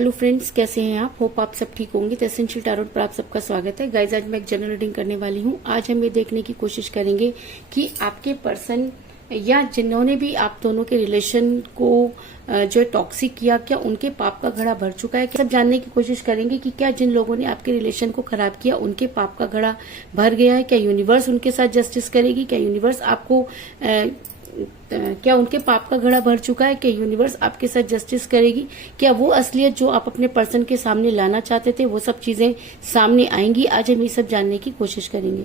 Hello friends, कैसे हैं आप? होप आप सब ठीक होंगे। तो एसेंशियल टैरोट पर आप सबका स्वागत है। गाइज, आज मैं एक जनरल रीडिंग करने वाली हूँ। आज हम ये देखने की कोशिश करेंगे कि आपके पर्सन या जिन्होंने भी आप दोनों के रिलेशन को जो टॉक्सिक किया, क्या उनके पाप का घड़ा भर चुका है। सब जानने की कोशिश करेंगे कि क्या जिन लोगों ने आपके रिलेशन को खराब किया उनके पाप का घड़ा भर गया है। क्या यूनिवर्स उनके साथ जस्टिस करेगी? क्या यूनिवर्स आपको क्या उनके पाप का घड़ा भर चुका है? क्या यूनिवर्स आपके साथ जस्टिस करेगी? क्या वो असलियत जो आप अपने पर्सन के सामने लाना चाहते थे वो सब चीजें सामने आएंगी? आज हम ये सब जानने की कोशिश करेंगे।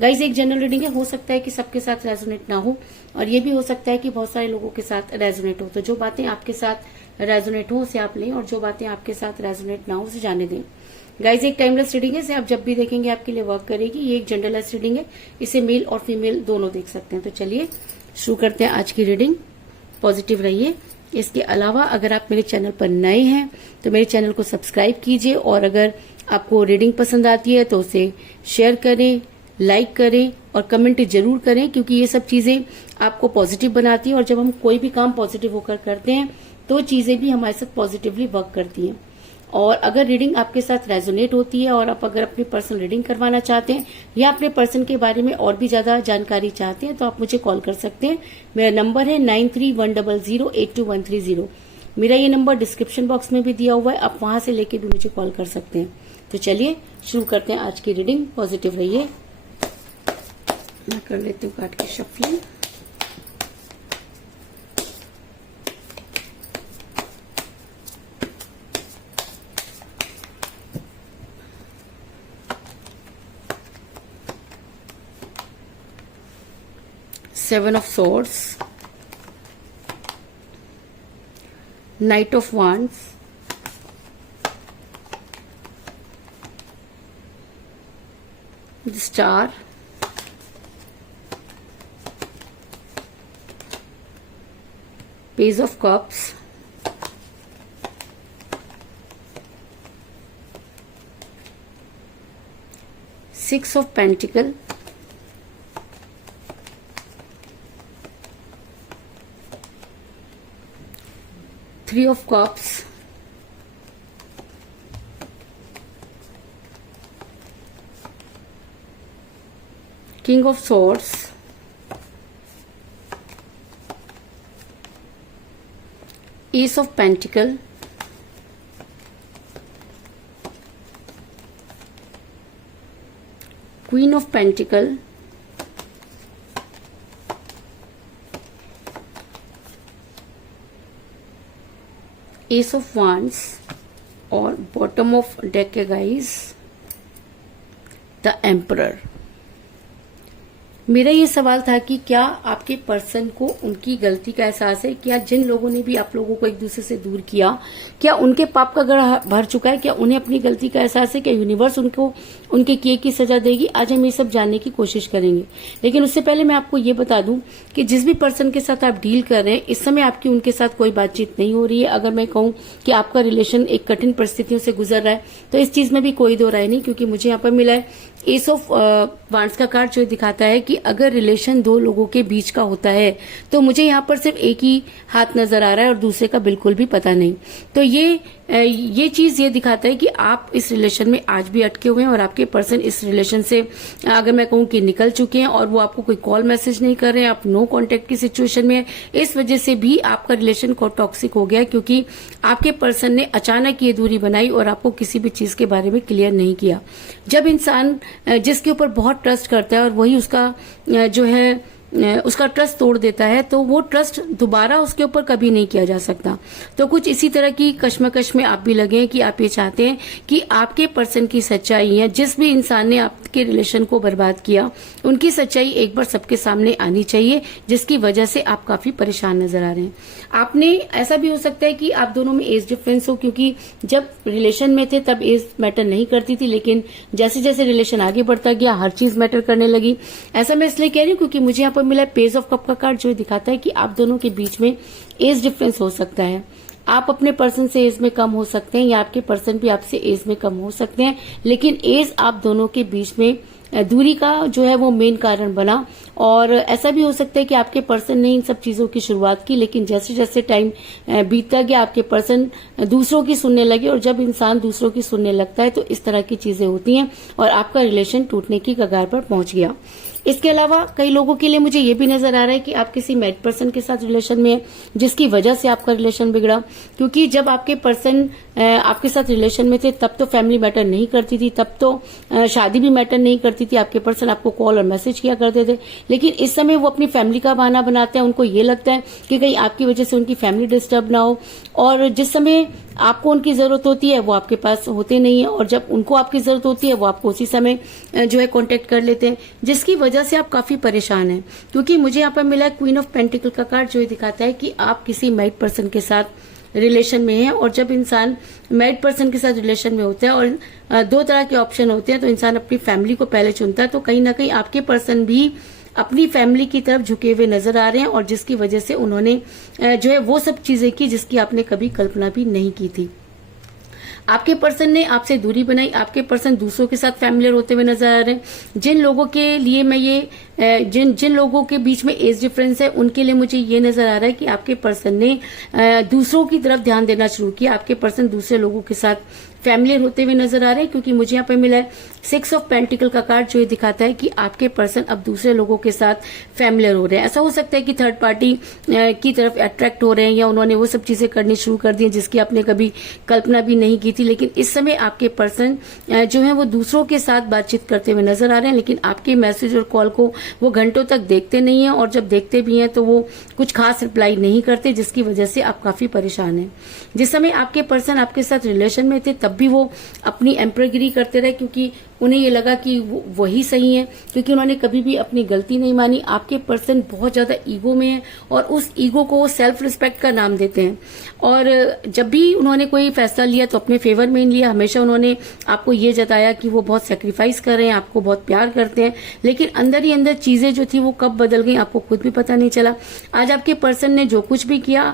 गाइज, एक जनरल रीडिंग है, हो सकता है कि सबके साथ रेजोनेट ना हो और ये भी हो सकता है कि बहुत सारे लोगों के साथ रेजोनेट हो। तो जो बातें आपके साथ रेजोनेट हो उसे आप लें और जो बातें आपके साथ रेजोनेट ना हो उसे जाने दें। गाइज, एक टाइमलेस रीडिंग है, इसे आप जब भी देखेंगे आपके लिए वर्क करेगी। ये एक जेंडरलेस रीडिंग है, इसे मेल और फीमेल दोनों देख सकते हैं। तो चलिए शुरू करते हैं आज की रीडिंग। पॉजिटिव रहिए। इसके अलावा अगर आप मेरे चैनल पर नए हैं तो मेरे चैनल को सब्सक्राइब कीजिए और अगर आपको रीडिंग पसंद आती है तो उसे शेयर करें, लाइक करें और कमेंट जरूर करें, क्योंकि ये सब चीजें आपको पॉजिटिव बनाती हैं और जब हम कोई भी काम पॉजिटिव होकर करते हैं तो चीजें भी हमारे साथ पॉजिटिवली वर्क करती हैं। और अगर रीडिंग आपके साथ रेजोनेट होती है और आप अगर अपनी पर्सनल रीडिंग करवाना चाहते हैं या अपने पर्सन के बारे में और भी ज्यादा जानकारी चाहते हैं तो आप मुझे कॉल कर सकते हैं। मेरा नंबर है 9310082130। मेरा ये नंबर डिस्क्रिप्शन बॉक्स में भी दिया हुआ है, आप वहां से लेके भी मुझे कॉल कर सकते हैं। तो चलिए शुरू करते हैं आज की रीडिंग। पॉजिटिव रहिए। मैं कर लेती हूँ कार्ड की shuffling. Seven of Swords, Knight of Wands, the Star, Page of Cups, Six of Pentacles, Three of Cups, King of Swords, Ace of Pentacles, Queen of Pentacles, S of wands और bottom of deck है guys the emperor. मेरा ये सवाल था कि क्या आपके person को उनकी गलती का एहसास है? क्या जिन लोगों ने भी आप लोगों को एक दूसरे से दूर किया, क्या उनके पाप का घड़ा भर चुका है? क्या उन्हें अपनी गलती का एहसास है? क्या यूनिवर्स उनको उनके किए की सजा देगी? आज हम ये सब जानने की कोशिश करेंगे। लेकिन उससे पहले मैं आपको ये बता दूं कि जिस भी पर्सन के साथ आप डील कर रहे हैं इस समय आपकी उनके साथ कोई बातचीत नहीं हो रही है। अगर मैं कहूं कि आपका रिलेशन एक कठिन परिस्थितियों से गुजर रहा है तो इस चीज में भी कोई दो राय नहीं, क्योंकि मुझे यहाँ पर मिला है एस ऑफ वांड्स का कार्ड, जो दिखाता है कि अगर रिलेशन दो लोगों के बीच का होता है तो मुझे यहाँ पर सिर्फ एक ही हाथ नजर आ रहा है और दूसरे का बिल्कुल भी पता नहीं। तो ये चीज ये दिखाता है कि आप इस रिलेशन में आज भी अटके हुए हैं और आपके पर्सन इस रिलेशन से अगर मैं कहूँ कि निकल चुके हैं और वो आपको कोई कॉल मैसेज नहीं कर रहे हैं, आप नो कांटेक्ट की सिचुएशन में है। इस वजह से भी आपका रिलेशन को टॉक्सिक हो गया, क्योंकि आपके पर्सन ने अचानक ये दूरी बनाई और आपको किसी भी चीज के बारे में क्लियर नहीं किया। जब इंसान जिसके ऊपर बहुत ट्रस्ट करता है और वही उसका जो है उसका ट्रस्ट तोड़ देता है तो वो ट्रस्ट दोबारा उसके ऊपर कभी नहीं किया जा सकता। तो कुछ इसी तरह की कश्मकश में आप भी लगे हैं कि आप ये चाहते हैं कि आपके पर्सन की सच्चाई है, जिस भी इंसान ने आपके रिलेशन को बर्बाद किया उनकी सच्चाई एक बार सबके सामने आनी चाहिए, जिसकी वजह से आप काफी परेशान नजर आ रहे हैं। आपने ऐसा भी हो सकता है कि आप दोनों में एज डिफरेंस हो, क्योंकि जब रिलेशन में थे तब एज मैटर नहीं करती थी, लेकिन जैसे जैसे रिलेशन आगे बढ़ता गया हर चीज मैटर करने लगी। ऐसा मैं इसलिए कह रही हूँ क्योंकि मुझे यहाँ पर मिला पेज ऑफ कप का कार्ड, जो दिखाता है कि आप दोनों के बीच में एज डिफरेंस हो सकता है। आप अपने पर्सन से एज में कम हो सकते हैं या आपके पर्सन भी आपसे एज में कम हो सकते हैं, लेकिन एज आप दोनों के बीच में दूरी का जो है वो मेन कारण बना। और ऐसा भी हो सकता है कि आपके पर्सन ने इन सब चीजों की शुरुआत की, लेकिन जैसे जैसे टाइम बीतता गया आपके पर्सन दूसरों की सुनने लगे, और जब इंसान दूसरों की सुनने लगता है तो इस तरह की चीजें होती हैं और आपका रिलेशन टूटने की कगार पर पहुंच गया। इसके अलावा कई लोगों के लिए मुझे ये भी नजर आ रहा है कि आप किसी मैरिड पर्सन के साथ रिलेशन में हैं जिसकी वजह से आपका रिलेशन बिगड़ा, क्योंकि जब आपके पर्सन आपके साथ रिलेशन में थे तब तो फैमिली मैटर नहीं करती थी, तब तो शादी भी मैटर नहीं करती थी, आपके पर्सन आपको कॉल और मैसेज किया करते थे। लेकिन इस समय वो अपनी फैमिली का बहाना बनाते हैं, उनको ये लगता है कि कहीं आपकी वजह से उनकी फैमिली डिस्टर्ब ना हो, और जिस समय आपको उनकी जरूरत होती है वो आपके पास होते नहीं है, और जब उनको आपकी जरूरत होती है वो आपको उसी समय जो है कांटेक्ट कर लेते हैं, जिसकी वजह से आप काफी परेशान हैं। क्योंकि मुझे यहाँ पर मिला क्वीन ऑफ पेंटिकल का कार्ड जो दिखाता है कि आप किसी मैरिड पर्सन के साथ रिलेशन में हैं, और जब इंसान मैरिड पर्सन के साथ रिलेशन में होता है और दो तरह के ऑप्शन होते हैं, तो इंसान अपनी फैमिली को पहले चुनता है, तो कहीं ना कहीं आपके पर्सन भी अपनी फैमिली की तरफ झुके हुए नजर आ रहे हैं, और जिसकी वजह से उन्होंने जो है वो सब चीजें की जिसकी आपने कभी कल्पना भी नहीं की थी। आपके पर्सन ने आपसे दूरी बनाई, आपके पर्सन दूसरों के साथ फैमिलियर होते हुए नजर आ रहे हैं। जिन लोगों के लिए मैं ये जिन लोगों के बीच में एज डिफरेंस है उनके लिए मुझे ये नजर आ रहा है कि आपके पर्सन ने दूसरों की तरफ ध्यान देना शुरू किया, आपके पर्सन दूसरे लोगों के साथ फैमिलियर होते हुए नजर आ रहे हैं। क्योंकि मुझे यहाँ पे मिला है 6 ऑफ पेंटिकल का कार्ड जो ये दिखाता है कि आपके पर्सन अब दूसरे लोगों के साथ फैमिलियर हो रहे हैं। ऐसा हो सकता है कि थर्ड पार्टी की तरफ अट्रैक्ट हो रहे हैं, या उन्होंने वो सब चीजें करनी शुरू कर दी जिसकी आपने कभी कल्पना भी नहीं की थी। लेकिन इस समय आपके पर्सन जो है वो दूसरों के साथ बातचीत करते हुए नजर आ रहे हैं, लेकिन आपके मैसेज और कॉल को वो घंटों तक देखते नहीं है, और जब देखते भी हैं तो वो कुछ खास रिप्लाई नहीं करते, जिसकी वजह से आप काफी परेशान हैं। जिस समय आपके पर्सन आपके साथ रिलेशन में थे तब भी वो अपनी एम्परगिरी करते रहे, क्योंकि उन्हें ये लगा कि वही सही है, क्योंकि उन्होंने कभी भी अपनी गलती नहीं मानी। आपके पर्सन बहुत ज्यादा ईगो में है, और उस ईगो को वो सेल्फ रिस्पेक्ट का नाम देते हैं, और जब भी उन्होंने कोई फैसला लिया तो अपने फेवर में लिया। हमेशा उन्होंने आपको ये जताया कि वो बहुत सेक्रीफाइस कर रहे हैं, आपको बहुत प्यार करते हैं, लेकिन अंदर ही अंदर चीजें जो थी वो कब बदल गई आपको खुद भी पता नहीं चला। आज आपके पर्सन ने जो कुछ भी किया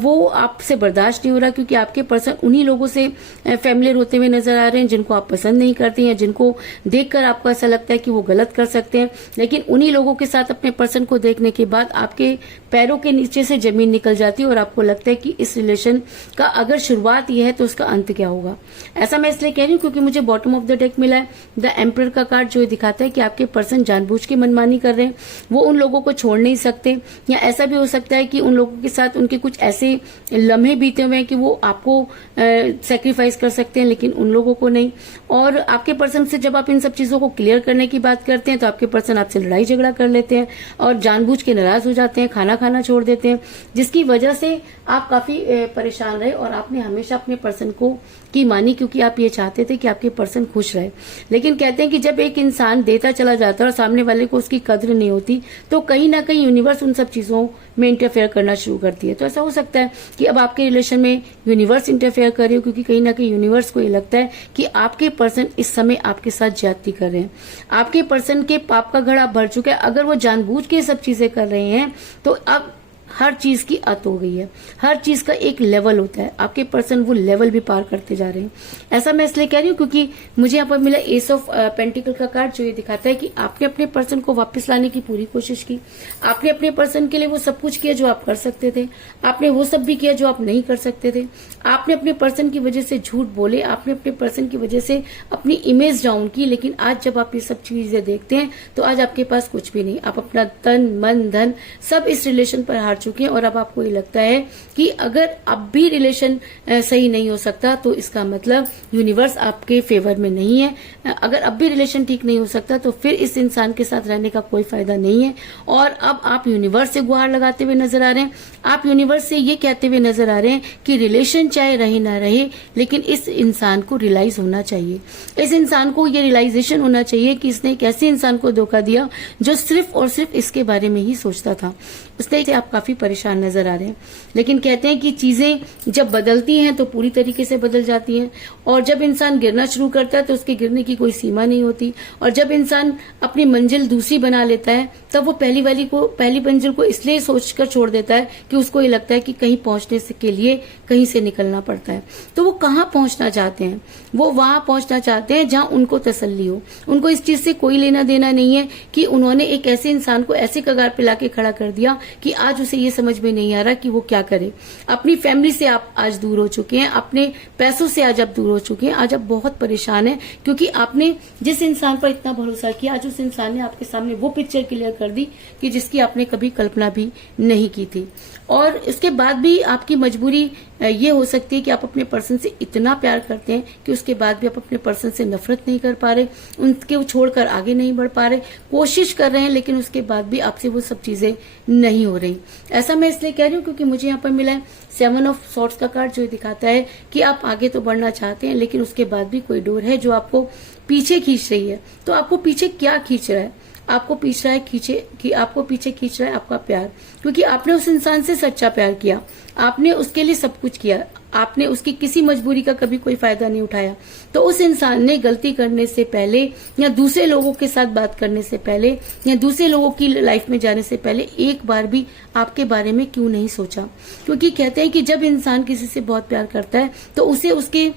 वो आपसे बर्दाश्त नहीं हो रहा, क्योंकि आपके पर्सन उन्हीं लोगों से फैमिलियर होते हुए नजर आ रहे हैं जिनको आप पसंद नहीं करते हैं, जिनको देखकर आपको ऐसा लगता है कि वो गलत कर सकते हैं। लेकिन उन्हीं लोगों के साथ अपने पर्सन को देखने के बाद आपके पैरों के नीचे से जमीन निकल जाती है, और आपको लगता है कि इस रिलेशन का अगर शुरुआत ये है तो उसका अंत क्या होगा। ऐसा मैं इसलिए कह रही हूँ क्योंकि मुझे बॉटम ऑफ द डेक मिला है द एम्परर का कार्ड जो दिखाता है कि आपके पर्सन जानबूझ के मनमानी कर रहे हैं, वो उन लोगों को छोड़ नहीं सकते, या ऐसा भी हो सकता है कि उन लोगों के साथ उनके कुछ ऐसे लम्हे बीते हुए हैं कि वो आपको सेक्रीफाइस कर सकते हैं लेकिन उन लोगों को नहीं। और आपके पर्सन से जब आप इन सब चीजों को क्लियर करने की बात करते हैं तो आपके पर्सन आपसे लड़ाई झगड़ा कर लेते हैं और जानबूझ के नाराज हो जाते हैं, खाना खाना छोड़ देते हैं, जिसकी वजह से आप काफी परेशान रहे। और आपने हमेशा अपने पर्सन को की मानी क्योंकि आप ये चाहते थे कि आपके पर्सन खुश रहे। लेकिन कहते हैं कि जब एक इंसान देता चला जाता है और सामने वाले को उसकी कद्र नहीं होती तो कहीं ना कहीं यूनिवर्स उन सब चीजों में इंटरफेयर करना शुरू करती है। तो ऐसा हो सकता है कि अब आपके रिलेशन में यूनिवर्स इंटरफेयर कर रही हो, क्योंकि कहीं ना कहीं यूनिवर्स को ये लगता है कि आपके पर्सन इस समय आपके साथ ज्यादती कर रहे हैं। आपके पर्सन के पाप का घड़ा भर चुका है। अगर वो जानबूझ के सब चीजें कर रहे हैं तो अब हर चीज की अत हो गई है। हर चीज का एक लेवल होता है, आपके पर्सन वो लेवल भी पार करते जा रहे हैं। ऐसा मैं इसलिए कह रही हूँ क्योंकि मुझे यहाँ पर मिला एस ऑफ पेंटिकल का कार्ड जो ये दिखाता है कि आपने अपने पर्सन को वापस लाने की पूरी कोशिश की। आपने अपने पर्सन के लिए वो सब कुछ किया जो आप कर सकते थे, आपने वो सब भी किया जो आप नहीं कर सकते थे। आपने अपने पर्सन की वजह से झूठ बोले, आपने अपने पर्सन की वजह से अपनी इमेज डाउन की। लेकिन आज जब आप ये सब चीजें देखते हैं तो आज आपके पास कुछ भी नहीं। आप अपना तन मन धन सब इस रिलेशन पर हार चुके हैं और अब आपको ये लगता है कि अगर अब भी रिलेशन सही नहीं हो सकता तो इसका मतलब यूनिवर्स आपके फेवर में नहीं है। अगर अब भी रिलेशन ठीक नहीं हो सकता तो फिर इस इंसान के साथ रहने का कोई फायदा नहीं है। और अब आप यूनिवर्स से गुहार लगाते हुए नजर आ रहे हैं। आप यूनिवर्स से ये कहते हुए नजर आ रहे हैं कि रिलेशन चाहे रहे ना रहे लेकिन इस इंसान को रियलाइज होना चाहिए। इस इंसान को ये रियलाइजेशन होना चाहिए कि इसने एक ऐसे इंसान को धोखा दिया जो सिर्फ और सिर्फ इसके बारे में ही सोचता था। उसने आप काफी काफी परेशान नजर आ रहे हैं। लेकिन कहते हैं कि चीजें जब बदलती हैं तो पूरी तरीके से बदल जाती हैं, और जब इंसान गिरना शुरू करता है तो उसके गिरने की कोई सीमा नहीं होती, और जब इंसान अपनी मंजिल दूसरी बना लेता है तब वो पहली मंजिल को इसलिए सोचकर छोड़ देता है कि उसको ये लगता है कि कहीं पहुंचने के लिए कहीं से निकलना पड़ता है। तो वो कहाँ पहुंचना चाहते हैं? वो वहां पहुंचना चाहते हैं जहां उनको तसल्ली हो। उनको इस चीज से कोई लेना देना नहीं है कि उन्होंने एक ऐसे इंसान को ऐसे कगार पे लाके खड़ा कर दिया कि आज उसे ये समझ में नहीं आ रहा कि वो क्या करे। अपनी फैमिली से आप आज दूर हो चुके हैं, अपने पैसों से आज आप दूर हो चुके हैं, आज आप बहुत परेशान हैं क्योंकि आपने जिस इंसान पर इतना भरोसा किया, आज उस इंसान ने आपके सामने वो पिक्चर क्लियर कर दी कि जिसकी आपने कभी कल्पना भी नहीं की थी। और इसके बाद भी आपकी मजबूरी ये हो सकती है कि आप अपने पर्सन से इतना प्यार करते हैं कि उसके बाद भी आप अपने पर्सन से नफरत नहीं कर पा रहे, उनके छोड़कर आगे नहीं बढ़ पा रहे, कोशिश कर रहे हैं लेकिन उसके बाद भी आपसे वो सब चीजें नहीं हो रही। ऐसा मैं इसलिए कह रही हूँ क्योंकि मुझे यहाँ पर मिला है 7 ऑफ सॉर्ड्स का कार्ड, जो दिखाता है कि आप आगे तो बढ़ना चाहते हैं लेकिन उसके बाद भी कोई डोर है जो आपको पीछे खींच रही है। तो आपको पीछे क्या खींच रहा है? आपको पीछे खींच रहा है आपका प्यार, क्योंकि आपने उस इंसान से सच्चा प्यार किया, आपने उसके लिए सब कुछ किया, आपने उसकी किसी मजबूरी का कभी कोई फायदा नहीं उठाया। तो उस इंसान ने गलती करने से पहले या दूसरे लोगों के साथ बात करने से पहले या दूसरे लोगों की लाइफ में जाने से पहले एक बार भी आपके बारे में क्यों नहीं सोचा? क्योंकि कहते हैं कि जब इंसान किसी से बहुत प्यार करता है तो उसे उसके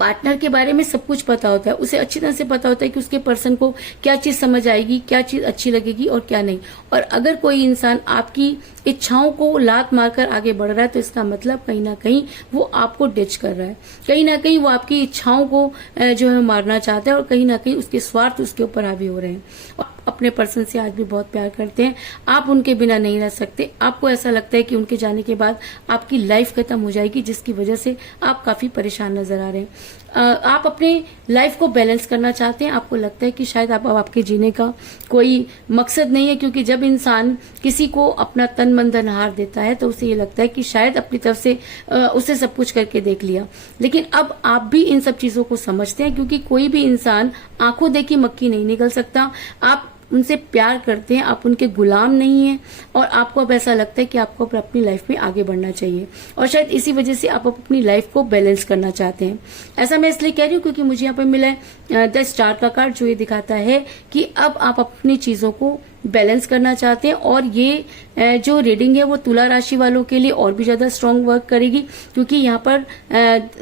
पार्टनर के बारे में सब कुछ पता होता है, उसे अच्छी तरह से पता होता है कि उसके पर्सन को क्या चीज समझ आएगी, क्या चीज अच्छी लगेगी और क्या नहीं। और अगर कोई इंसान आपकी इच्छाओं को लात मारकर आगे बढ़ रहा है तो इसका मतलब कहीं ना कहीं वो आपको डिच कर रहा है, कहीं ना कहीं वो आपकी इच्छाओं को जो है मारना चाहता है, और कहीं ना कहीं उसके स्वार्थ उसके ऊपर हावी हो रहे हैं। और अपने पर्सन से आज भी बहुत प्यार करते हैं, आप उनके बिना नहीं रह सकते। आपको ऐसा लगता है कि उनके जाने के बाद आपकी लाइफ खत्म हो जाएगी, जिसकी वजह से आप काफी परेशान नजर आ रहे हैं। आप अपने लाइफ को बैलेंस करना चाहते हैं, आपको लगता है कि शायद अब आपके जीने का कोई मकसद नहीं है, क्योंकि जब इंसान किसी को अपना तन मन धन हार देता है तो उसे ये लगता है कि शायद अपनी तरफ से उसे सब कुछ करके देख लिया। लेकिन अब आप भी इन सब चीजों को समझते हैं, क्योंकि कोई भी इंसान आंखों देखी मक्खी नहीं निकल सकता। आप उनसे प्यार करते हैं, आप उनके गुलाम नहीं हैं, और आपको अब ऐसा लगता है कि आपको अपनी लाइफ में आगे बढ़ना चाहिए, और शायद इसी वजह से आप अपनी लाइफ को बैलेंस करना चाहते हैं। ऐसा मैं इसलिए कह रही हूँ क्योंकि मुझे यहाँ पर मिला है द स्टार का कार्ड, जो ये दिखाता है कि अब आप अपनी चीजों को बैलेंस करना चाहते हैं। और ये जो रीडिंग है वो तुला राशि वालों के लिए और भी ज्यादा स्ट्रांग वर्क करेगी, क्योंकि यहाँ पर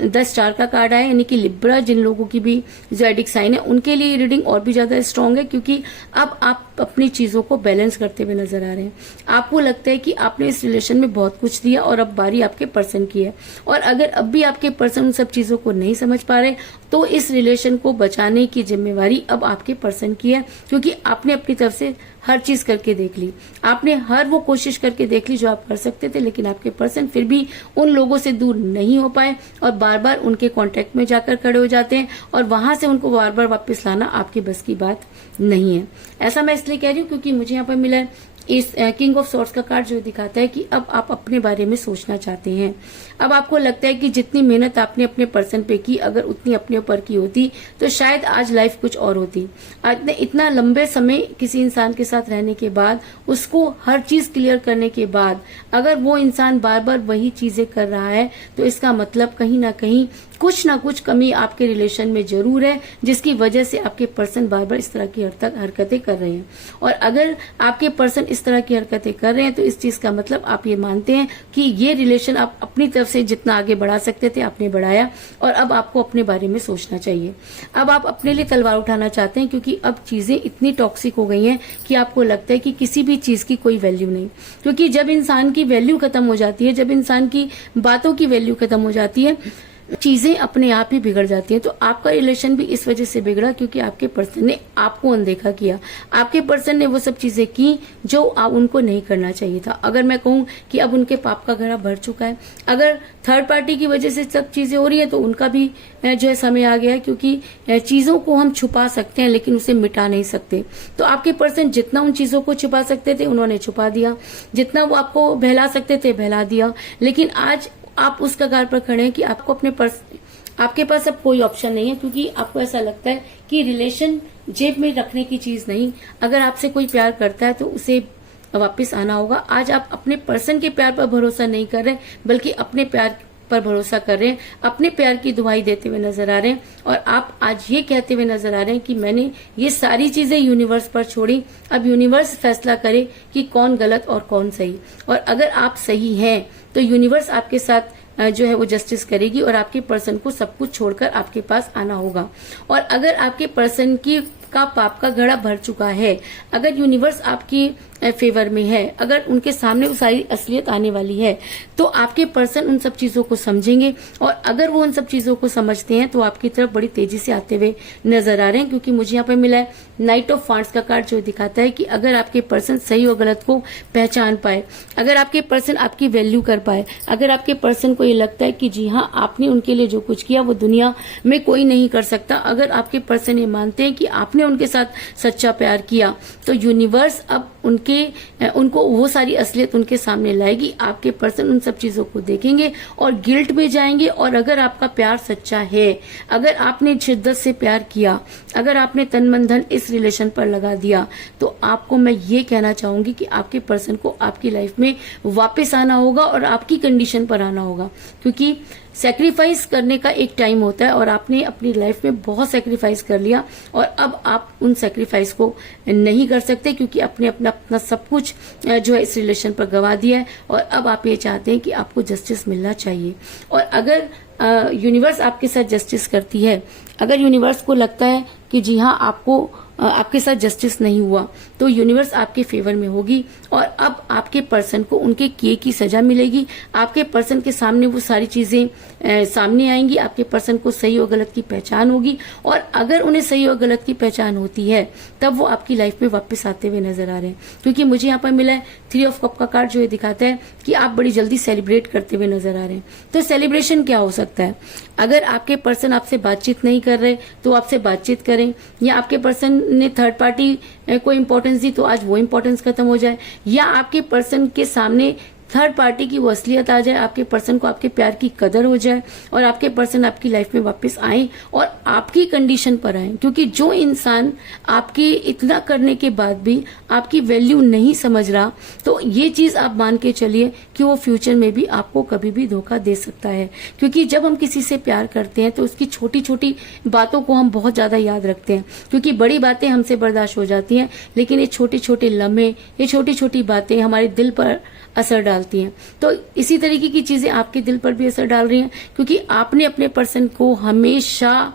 10 स्टार का कार्ड आया, यानी कि लिब्रा, जिन लोगों की भी ज़ोडिक साइन है उनके लिए रीडिंग और भी ज्यादा स्ट्रांग है, क्योंकि अब आप अपनी चीजों को बैलेंस करते हुए नजर आ रहे हैं। आपको लगता है कि आपने इस रिलेशन में बहुत कुछ दिया और अब बारी आपके पर्सन की है, और अगर अब भी आपके पर्सन उन सब चीजों को नहीं समझ पा रहे तो इस रिलेशन को बचाने की जिम्मेवारी अब आपके पर्सन की है, क्योंकि आपने अपनी तरफ से हर चीज करके देख ली, आपने हर वो कोशिश करके देख ली जो आप कर सकते थे, लेकिन आपके पर्सन फिर भी उन लोगों से दूर नहीं हो पाए और बार बार उनके कांटेक्ट में जाकर खड़े हो जाते हैं, और वहां से उनको बार बार वापस लाना आपके बस की बात नहीं है। ऐसा मैं इसलिए कह रही हूँ क्योंकि मुझे यहाँ पर मिला है इस किंग ऑफ सॉर्ड्स का कार्ड, जो दिखाता है कि अब आप अपने बारे में सोचना चाहते हैं। अब आपको लगता है कि जितनी मेहनत आपने अपने पर्सन पे की, अगर उतनी अपने ऊपर की होती तो शायद आज लाइफ कुछ और होती। आज इतना लंबे समय किसी इंसान के साथ रहने के बाद, उसको हर चीज क्लियर करने के बाद, अगर वो इंसान बार बार वही चीजें कर रहा है तो इसका मतलब कहीं ना कुछ कमी आपके रिलेशन में जरूर है, जिसकी वजह से आपके पर्सन बार बार इस तरह की हरकतें कर रहे हैं। और अगर आपके पर्सन इस तरह की हरकतें कर रहे हैं तो इस चीज का मतलब आप ये मानते हैं कि ये रिलेशन आप अपनी तरफ से जितना आगे बढ़ा सकते थे आपने बढ़ाया, और अब आपको अपने बारे में सोचना चाहिए। अब आप अपने लिए तलवार उठाना चाहते हैं, क्योंकि अब चीजें इतनी टॉक्सिक हो गई हैं कि आपको लगता है कि किसी भी चीज की कोई वैल्यू नहीं। क्योंकि जब इंसान की वैल्यू खत्म हो जाती है, जब इंसान की बातों की वैल्यू खत्म हो जाती है, चीजें अपने आप ही बिगड़ जाती हैं। तो आपका रिलेशन भी इस वजह से बिगड़ा क्योंकि आपके पर्सन ने आपको अनदेखा किया, आपके पर्सन ने वो सब चीजें की जो उनको नहीं करना चाहिए था। अगर मैं कहूं कि अब उनके पाप का घड़ा भर चुका है, अगर थर्ड पार्टी की वजह से सब चीजें हो रही है तो उनका भी जो है समय आ गया है, क्योंकि चीजों को हम छुपा सकते हैं लेकिन उसे मिटा नहीं सकते। तो आपके पर्सन जितना उन चीजों को छुपा सकते थे उन्होंने छुपा दिया, जितना वो आपको बहला सकते थे बहला दिया, लेकिन आज आप उस कगार पर खड़े हैं कि आपको आपके पास अब कोई ऑप्शन नहीं है, क्योंकि आपको ऐसा लगता है कि रिलेशन जेब में रखने की चीज नहीं। अगर आपसे कोई प्यार करता है तो उसे वापस आना होगा। आज आप अपने पर्सन के प्यार पर भरोसा नहीं कर रहे, बल्कि अपने प्यार पर भरोसा कर रहे हैं, अपने प्यार की दुहाई देते हुए नजर आ रहे हैं, और आप आज ये कहते हुए नजर आ रहे हैं कि मैंने ये सारी चीजें यूनिवर्स पर छोड़ी, अब यूनिवर्स फैसला करे कि कौन गलत और कौन सही। और अगर आप सही हैं तो यूनिवर्स आपके साथ जो है वो जस्टिस करेगी, और आपके पर्सन को सब कुछ छोड़कर आपके पास आना होगा। और अगर आपके पर्सन की का पाप का घड़ा भर चुका है, अगर यूनिवर्स आपकी फेवर में है, अगर उनके सामने वो सारी असलियत आने वाली है, तो आपके पर्सन उन सब चीजों को समझेंगे, और अगर वो उन सब चीजों को समझते हैं तो आपकी तरफ बड़ी तेजी से आते हुए नजर आ रहे हैं। क्योंकि मुझे यहाँ पे मिला है नाइट ऑफ वांड्स का कार्ड, जो दिखाता है कि अगर आपके पर्सन सही और गलत को पहचान पाए, अगर आपके पर्सन आपकी वैल्यू कर पाए, अगर आपके पर्सन को ये लगता है कि जी हाँ, आपने उनके लिए जो कुछ किया वो दुनिया में कोई नहीं कर सकता, अगर आपके पर्सन ये मानते हैं कि आपने उनके साथ सच्चा प्यार किया, तो यूनिवर्स अब उनको वो सारी असलियत उनके सामने लाएगी। आपके पर्सन उन सब चीजों को देखेंगे और गिल्ट में जाएंगे। और अगर आपका प्यार सच्चा है, अगर आपने शिद्दत से प्यार किया, अगर आपने तन मन धन इस रिलेशन पर लगा दिया, तो आपको मैं ये कहना चाहूंगी कि आपके पर्सन को आपकी लाइफ में वापस आना होगा और आपकी कंडीशन पर आना होगा। क्योंकि सेक्रीफाइस करने का एक टाइम होता है, और आपने अपनी लाइफ में बहुत सेक्रीफाइस कर लिया, और अब आप उन सेक्रीफाइस को नहीं कर सकते, क्योंकि अपने अपना सब कुछ जो है इस रिलेशन पर गवा दिया है। और अब आप ये चाहते हैं कि आपको जस्टिस मिलना चाहिए। और अगर यूनिवर्स आपके साथ जस्टिस करती है, अगर यूनिवर्स को लगता है कि जी हाँ, आपके साथ जस्टिस नहीं हुआ, तो यूनिवर्स आपके फेवर में होगी, और अब आपके पर्सन को उनके किए की सजा मिलेगी। आपके पर्सन के सामने वो सारी चीजें सामने आएंगी, आपके पर्सन को सही और गलत की पहचान होगी, और अगर उन्हें सही और गलत की पहचान होती है, तब वो आपकी लाइफ में वापस आते हुए नजर आ रहे हैं। क्योंकि मुझे यहाँ पर मिला है 3 ऑफ कप का कार्ड, जो ये दिखाता है कि आप बड़ी जल्दी सेलिब्रेट करते हुए नजर आ रहे हैं। तो सेलिब्रेशन क्या हो सकता है? अगर आपके पर्सन आपसे बातचीत नहीं कर रहे, तो आपसे बातचीत करें, या आपके पर्सन ने थर्ड पार्टी को इम्पोर्टेंस दी, तो आज वो इम्पोर्टेंस खत्म हो जाए, या आपके पर्सन के सामने थर्ड पार्टी की वो असलियत आ जाए, आपके पर्सन को आपके प्यार की कदर हो जाए, और आपके पर्सन आपकी लाइफ में वापस आए और आपकी कंडीशन पर आए। क्योंकि जो इंसान आपके इतना करने के बाद भी आपकी वैल्यू नहीं समझ रहा, तो ये चीज आप मान के चलिए कि वो फ्यूचर में भी आपको कभी भी धोखा दे सकता है। क्योंकि जब हम किसी से प्यार करते हैं, तो उसकी छोटी छोटी बातों को हम बहुत ज्यादा याद रखते हैं, क्योंकि बड़ी बातें हमसे बर्दाश्त हो जाती हैं, लेकिन ये छोटे छोटे लम्हे, ये छोटी छोटी बातें हमारे दिल पर असर डालती हैं। तो इसी तरीके की चीजें आपके दिल पर भी असर डाल रही हैं, क्योंकि आपने अपने पर्सन को हमेशा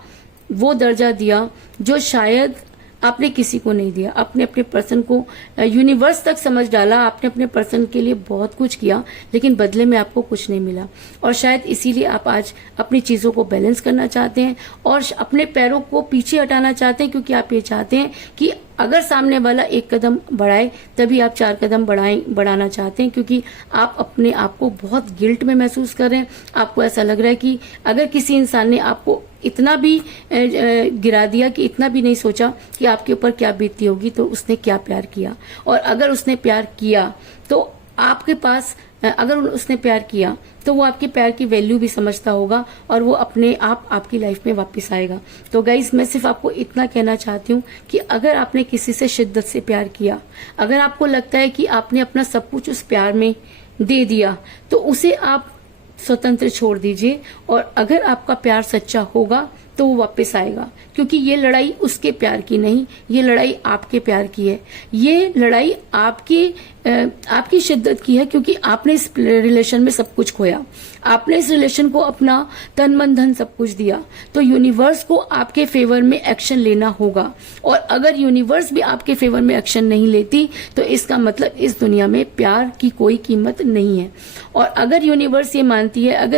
वो दर्जा दिया जो शायद आपने किसी को नहीं दिया। आपने अपने पर्सन को यूनिवर्स तक समझ डाला, आपने अपने पर्सन के लिए बहुत कुछ किया, लेकिन बदले में आपको कुछ नहीं मिला। और शायद इसीलिए आप आज अपनी चीजों को बैलेंस करना चाहते हैं और अपने पैरों को पीछे हटाना चाहते हैं, क्योंकि आप ये चाहते हैं कि अगर सामने वाला 1 कदम बढ़ाए, तभी आप 4 कदम बढ़ाना चाहते हैं। क्योंकि आप अपने आप को बहुत गिल्ट में महसूस कर रहे हैं। आपको ऐसा लग रहा है कि अगर किसी इंसान ने आपको इतना भी गिरा दिया, कि इतना भी नहीं सोचा कि आपके ऊपर क्या बीतती होगी, तो उसने क्या प्यार किया। और अगर उसने प्यार किया, तो आपके पास अगर उसने प्यार किया, तो वो आपके प्यार की वैल्यू भी समझता होगा, और वो अपने आप आपकी लाइफ में वापस आएगा। तो गाइज, मैं सिर्फ आपको इतना कहना चाहती हूँ कि अगर आपने किसी से शिद्दत से प्यार किया, अगर आपको लगता है कि आपने अपना सब कुछ उस प्यार में दे दिया, तो उसे आप स्वतंत्र छोड़ दीजिए। और अगर आपका प्यार सच्चा होगा, तो वो वापस आएगा। क्योंकि ये लड़ाई उसके प्यार की नहीं, ये लड़ाई आपके प्यार की है। ये लड़ाई आपकी शिद्दत की है, क्योंकि आपने इस रिलेशन में सब कुछ खोया, आपने इस रिलेशन को अपना तन मन धन सब कुछ दिया। तो यूनिवर्स को आपके फेवर में एक्शन लेना होगा, और अगर यूनिवर्स भी आपके फेवर में एक्शन नहीं लेती, तो इसका मतलब इस दुनिया में प्यार की कोई कीमत नहीं है। और अगर यूनिवर्स ये मानती है,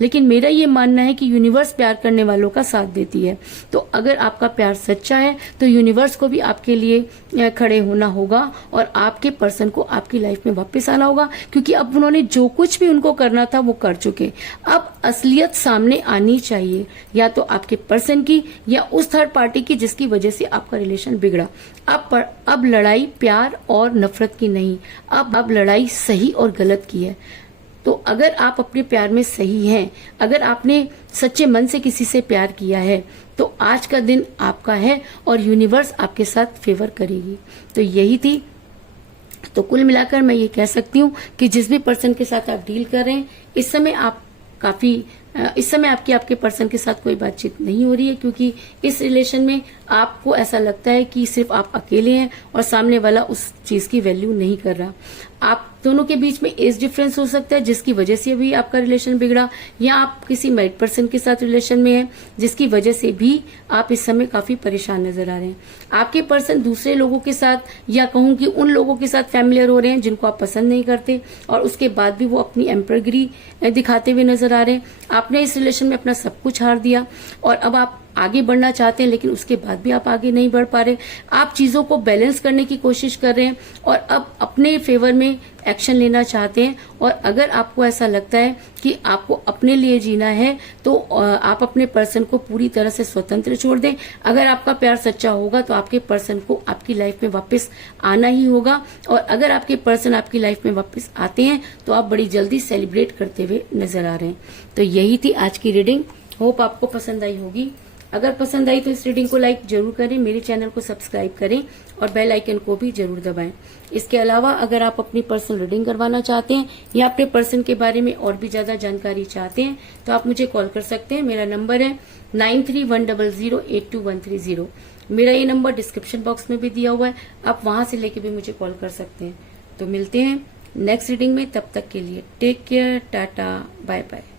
लेकिन मेरा ये मानना है कि यूनिवर्स प्यार करने वालों का साथ देती है। तो अगर आपका प्यार सच्चा है, तो यूनिवर्स को भी आपके लिए खड़े होना होगा, और आपके पर्सन को आपकी लाइफ में वापस आना होगा। क्योंकि अब उन्होंने जो कुछ भी उनको करना था वो कर चुके। अब असलियत सामने आनी चाहिए, या तो आपके पर्सन की, या उस थर्ड पार्टी की जिसकी वजह से आपका रिलेशन बिगड़ा। अब लड़ाई प्यार और नफरत की नहीं, अब लड़ाई सही और गलत की है। तो अगर आप अपने प्यार में सही हैं, अगर आपने सच्चे मन से किसी से प्यार किया है, तो आज का दिन आपका है, और यूनिवर्स आपके साथ फेवर करेगी। तो यही थी तो कुल मिलाकर मैं ये कह सकती हूँ कि जिस भी पर्सन के साथ आप डील कर रहे हैं, इस समय आपके पर्सन के साथ कोई बातचीत नहीं हो रही है, क्योंकि इस रिलेशन में आपको ऐसा लगता है कि सिर्फ आप अकेले हैं और सामने वाला उस चीज की वैल्यू नहीं कर रहा। आप दोनों के बीच में एज डिफरेंस हो सकता है, जिसकी वजह से भी आपका रिलेशन बिगड़ा, या आप किसी मैरिड पर्सन के साथ रिलेशन में हैं, जिसकी वजह से भी आप इस समय काफी परेशान नजर आ रहे हैं। आपके पर्सन दूसरे लोगों के साथ, या कहूं कि उन लोगों के साथ फैमिलियर हो रहे हैं जिनको आप पसंद नहीं करते, और उसके बाद भी वो अपनी एम्परगिरी दिखाते हुए नजर आ रहे हैं। आपने इस रिलेशन में अपना सब कुछ हार दिया और अब आप आगे बढ़ना चाहते हैं, लेकिन उसके बाद भी आप आगे नहीं बढ़ पा रहे। आप चीजों को बैलेंस करने की कोशिश कर रहे हैं और अब अपने फेवर में एक्शन लेना चाहते हैं। और अगर आपको ऐसा लगता है कि आपको अपने लिए जीना है, तो आप अपने पर्सन को पूरी तरह से स्वतंत्र छोड़ दें। अगर आपका प्यार सच्चा होगा तो आपके पर्सन को आपकी लाइफ में वापस आना ही होगा, और अगर आपके पर्सन आपकी लाइफ में वापस आते हैं तो आप बड़ी जल्दी सेलिब्रेट करते हुए नजर आ रहे हैं। तो यही थी आज की रीडिंग। होप आपको पसंद आई होगी। अगर पसंद आई तो इस रीडिंग को लाइक जरूर करें, मेरे चैनल को सब्सक्राइब करें और बेल आइकन को भी जरूर दबाएं। इसके अलावा अगर आप अपनी पर्सनल रीडिंग करवाना चाहते हैं या अपने पर्सन के बारे में और भी ज्यादा जानकारी चाहते हैं तो आप मुझे कॉल कर सकते हैं। मेरा नंबर है 9310082130। मेरा ये नंबर डिस्क्रिप्शन बॉक्स में भी दिया हुआ है, आप वहां से लेके भी मुझे कॉल कर सकते हैं। तो मिलते हैं नेक्स्ट रीडिंग में, तब तक के लिए take care, tata, bye bye.